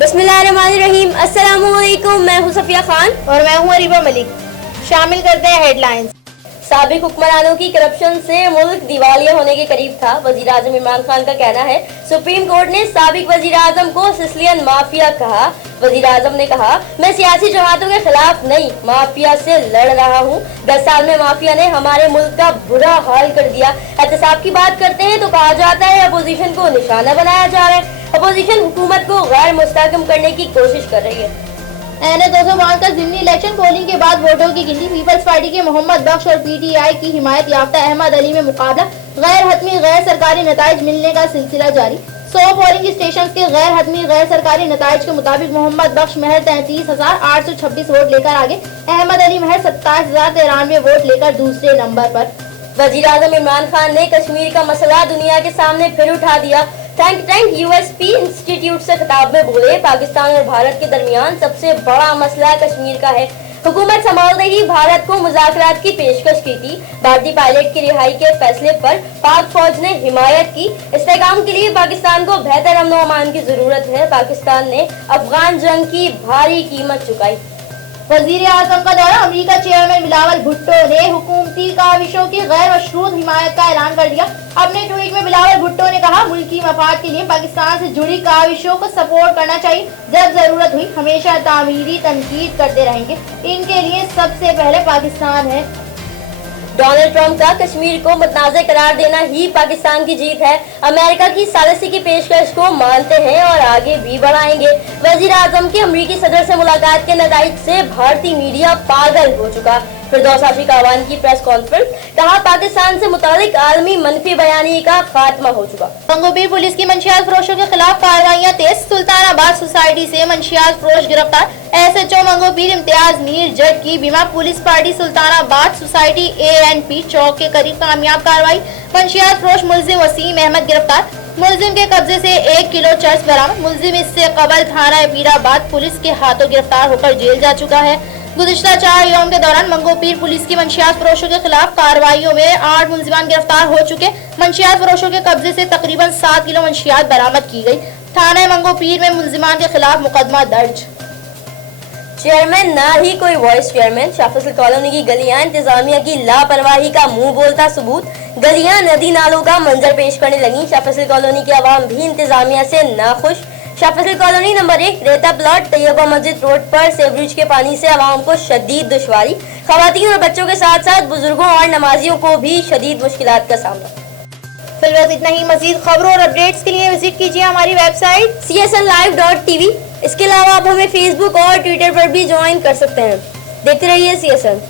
बिस्मिल्लाहिर्रहमानिर्रहीम। अस्सलामुअलैकुम। मैं हूं सफिया खान और मैं हूं अरीबा मलिक। शामिल करते हैं हेडलाइंस। साबिक हुक्मरानों की करप्शन से मुल्क दिवालिया होने के करीब था, वजीर आजम इमरान खान का कहना है। सुप्रीम कोर्ट ने साबिक वजीर आजम को सिसिलियन माफिया कहा। वजीर आजम ने कहा, मैं सियासी जमातों के खिलाफ नहीं, माफिया से लड़ रहा हूँ। 10 साल में माफिया ने हमारे मुल्क का बुरा हाल कर दिया। एहतसाब की बात करते हैं तो कहा जाता है अपोजिशन को निशाना बनाया जा रहा है। अपोजिशन हुकूमत को गैर मुस्तहकम करने की कोशिश कर रही है। NA 205 का ज़िमनी इलेक्शन पोलिंग के बाद वोटों की गिनती। पीपल्स पार्टी के मोहम्मद बख्श और PTI की हिमायत याफ्ता अहमद अली में मुकाबला। गैर हतमी गैर सरकारी नताइज मिलने का सिलसिला जारी। 100 पोलिंग स्टेशन के गैर हतमी गैर सरकारी नताइज के मुताबिक मोहम्मद बख्श महज 33,826 वोट लेकर आगे, अहमद अली महज 27,093 वोट लेकर दूसरे नंबर पर। वजीर आजम इमरान खान ने कश्मीर का मसला दुनिया के सामने फिर उठा दिया। थिंक टैंक USP इंस्टीट्यूट से खिताब में बोले, पाकिस्तान और भारत के दरमियान सबसे बड़ा मसला कश्मीर का है। हुकूमत संभालते ही भारत को मुज़ाकरात की पेशकश की थी। भारतीय पायलट की रिहाई के फैसले पर पाक फौज ने हिमायत की। इस्तेहकाम के लिए पाकिस्तान को बेहतर अमन व अमान की जरूरत है। पाकिस्तान ने अफगान जंग की भारी कीमत चुकाई। वजीर आजम का दौरा। अमेरिका चेयरमैन बिलावल भुट्टो ने हुकूमती काविशों की गैर मशरूत हिमायत का ऐलान कर दिया। अपने ट्वीट में बिलावल भुट्टो ने कहा, मुल्की मफाद के लिए पाकिस्तान से जुड़ी काविशों को सपोर्ट करना चाहिए। जब जरूरत हुई हमेशा तामीरी तनकीद करते रहेंगे। इनके लिए सबसे पहले पाकिस्तान है। डोनाल्ड ट्रंप का कश्मीर को मुतनाज़ करार देना ही पाकिस्तान की जीत है। अमेरिका की सालिसी की पेशकश को मानते हैं और आगे भी बढ़ाएंगे। वजीर आजम की अमरीकी सदर से मुलाकात के नताइज से भारतीय मीडिया पागल हो चुका। फिरदौस आशिक आवान की प्रेस कॉन्फ्रेंस, कहा पाकिस्तान से मुतालिक आलमी मनफी बयानी का खात्मा हो चुका। मंगोपीर पुलिस की मंशियात फरोशों के खिलाफ कार्रवाइयां तेज। सुल्तानाबाद सोसाइटी से मंशियात फरोश गिरफ्तार। SHO मंगोपीर इम्तियाज मीर जट की बीमा police party Sultanabad society ANP चौक के करीब कामयाब कार्रवाई। मंशियात फरोश मुलजिम वसीम अहमद गिरफ्तार। मुलजिम के कब्जे से 1 किलो चर्च बरामद। मुलजिम इससे कबल थाना पीराबाद पुलिस के हाथों गिरफ्तार होकर जेल जा चुका है। गुज़िश्ता 4 यौम के दौरान मंगोपीर पुलिस की मंशियात फरोशों के खिलाफ कार्रवाइयों में 8 मुलजिमान गिरफ्तार हो चुके। मंशियात फरोशों के कब्जे से तकरीबन 7 किलो मंशियात बरामद की गई। थाना मंगोपीर में मुलजिमान के खिलाफ मुकदमा दर्ज। चेयरमैन ना ही कोई वाइस चेयरमैन। शाफिजुल कॉलोनी की गलियां इंतजामिया की लापरवाही का मुंह बोलता सबूत। गलियां नदी नालों का मंजर पेश करने लगी। शाफिजुल कॉलोनी के अवाम भी इंतजामिया से नाखुश। शाफिजुल कॉलोनी नंबर 1 रेता प्लॉट तैयबा मस्जिद रोड पर सेवरेज के पानी से आवाम को शदीद दुश्वारी। खवातीन और बच्चों के साथ साथ बुजुर्गों और नमाजियों को भी शदीद मुश्किलात का सामना। फिलहाल इतना ही। मजीद खबरों और अपडेट्स के लिए विजिट कीजिए हमारी वेबसाइट csnlive.tv। इसके अलावा आप हमें फेसबुक और ट्विटर पर भी ज्वाइन कर सकते हैं। देखते रहिए CSN।